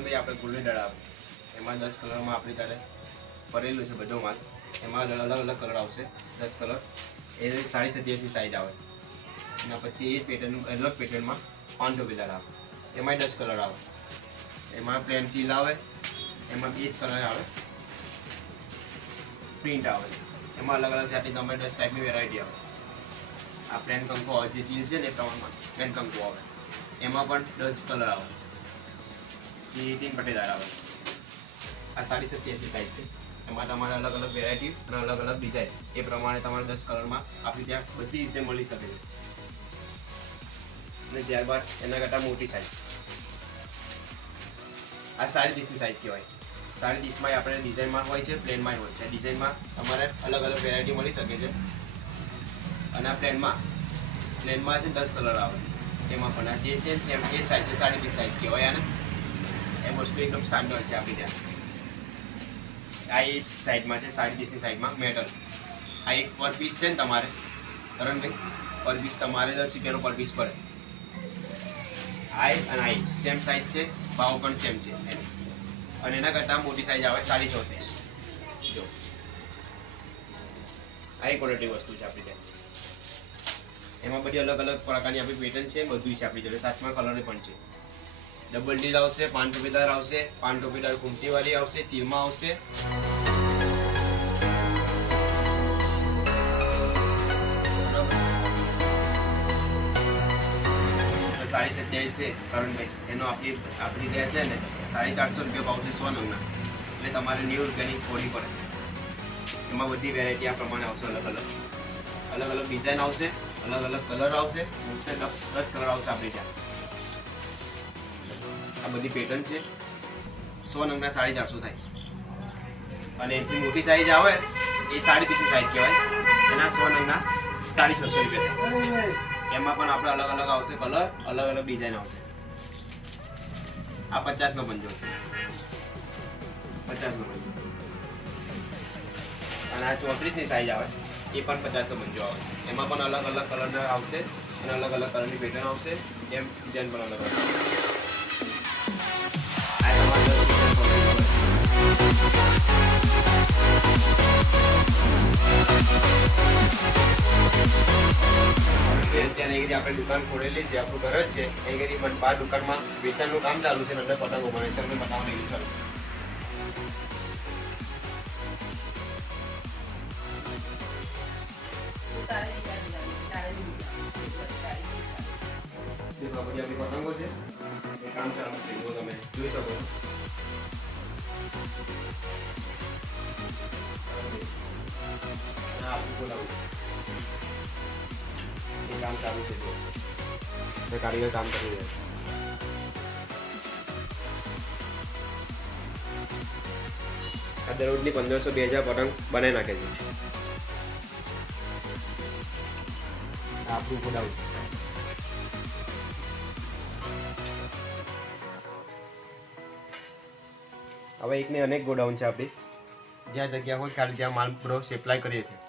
ભાઈ આપણે ગુલ્લી દળ આવે એમાં 10 કલરમાં આપણી તારે ભરેલું છે બધો માલ. એમાં અલગ અલગ કલર આવશે 10 કલર. એ 87 સાઈઝ આવે. એના પછી એ પેટર્ન અલગ પેટર્નમાં 5 ટોપીદાર આવે. એમાં 10 કલર આવે. એમાં પ્લેન ચીલ આવે, એમાં 2 કલર આવે, પ્રિન્ટ આવે. એમાં અલગ અલગ જાતની તમારે 10 ટાઈપની વેરાયટી આવે. આ પ્લેન કંકો આવે જે ચીલ છે ને એ પ્રમાણમાં પ્લેન કંકો આવે. એમાં પણ 10 કલર આવે. 3 પટ્ટેદાર આવે. આ 87 સાઈઝ છે. એમાં તમારે અલગ અલગ વેરાયટી અને અલગ અલગ ડિઝાઇન એ પ્રમાણે તમારે 10 કલરમાં આપણી ત્યાં બધી રીતે મળી શકે છે. અને ત્યારબાદ એના કરતાં મોટી સાઈઝ આ 30.5 સાઈઝ કહેવાય. 30.5માં આપણે ડિઝાઇનમાં હોય છે, પ્લેનમાં હોય છે. ડિઝાઇનમાં તમારે અલગ અલગ વેરાયટી મળી શકે છે. અને આ પ્લેનમાં છે 10 કલર આવે. એમાં પણ આ જે છે સેમ એ સાઈઝ છે, 30.5 સાઈઝ કહેવાય. આને એ વસ્તુ એકદમ સ્ટાન્ડર્ડ છે આપણી ત્યાં. આ એ સાઈડમાં છે 30.5ની સાઈડમાં મેટલ. આ એક પર પીસ છે ને તમારે કરણભાઈ, પર પીસ તમારે 10 રૂપિયાનો પર પીસ પડે. આઈ અને આઈ સેમ સાઈઝ છે, ભાવ પણ સેમ છે એનો. અને એના કરતાં મોટી સાઈઝ આવે 34.5. જો આ એક ક્વોલિટી વસ્તુ છે આપણી ત્યાં. એમાં બધી અલગ અલગ પ્રકારની આપણી પેટર્ન છે, બધું છે આપણી જોડે. 7માં કલર પણ છે. ડબલ ડીલ આવશે, 5 ટોપીદાર આવશે, 5 ટોપીદાર ઘૂમતીવાળી આવશે, ચીરમાં આવશે. 27 છે કરણભાઈ, એનો આપણી ત્યાં છે ને 450 રૂપિયા ભાવ છે 100 નંગના. એટલે તમારે 90 રૂપિયાની થોડી પડે. એમાં બધી વેરાયટી આ પ્રમાણે આવશે. અલગ અલગ ડિઝાઇન આવશે, અલગ અલગ કલર આવશે. 10 કલર આવશે આપણી ત્યાં. આ બધી પેટર્ન છે. 100 નંગના 450 થાય. અને એથી મોટી સાઈઝ આવે એ 30.5 સાઈઝ કહેવાય. એના 100 નંગના 650 રૂપિયા થાય. એમાં પણ આપણે અલગ અલગ આવશે કલર, અલગ અલગ ડિઝાઇન આવશે. આ 50નો પંજો, 50નો પંજો. અને આ 34ની સાઈઝ આવે એ પણ 50નો પંજો આવે. એમાં પણ અલગ અલગ કલરના આવશે અને અલગ અલગ કલરની પેટર્ન આવશે. એમ ડિઝાઇન પણ અલગ અલગ. ત્યાં આપણે દુકાન ખોલેલી છે, આપણું ઘર જ છે. એ ઘરે બહાર દુકાનમાં વેચાણનું કામ ચાલુ છે. અંદર પતંગો બને છે. તમને બતાવવાનું ચાલુ. બધી આપણી પતંગો છે. એ કામ ચાલુ છે. જો તમે જોઈ શકો છો. આપું બોલાવું કામ ચાલુ છે. કારીગર કામ કરી રહ્યા છે. આ દરરોજની 1500-2000 પતંગ બનાવી નાખે છે. આપણું બોલાવું. હવે એકને અનેક ગોડાઉન છે આપણી. જ્યાં જગ્યા હોય ખાલી ત્યાં માલ પૂરો સપ્લાય કરીએ છીએ.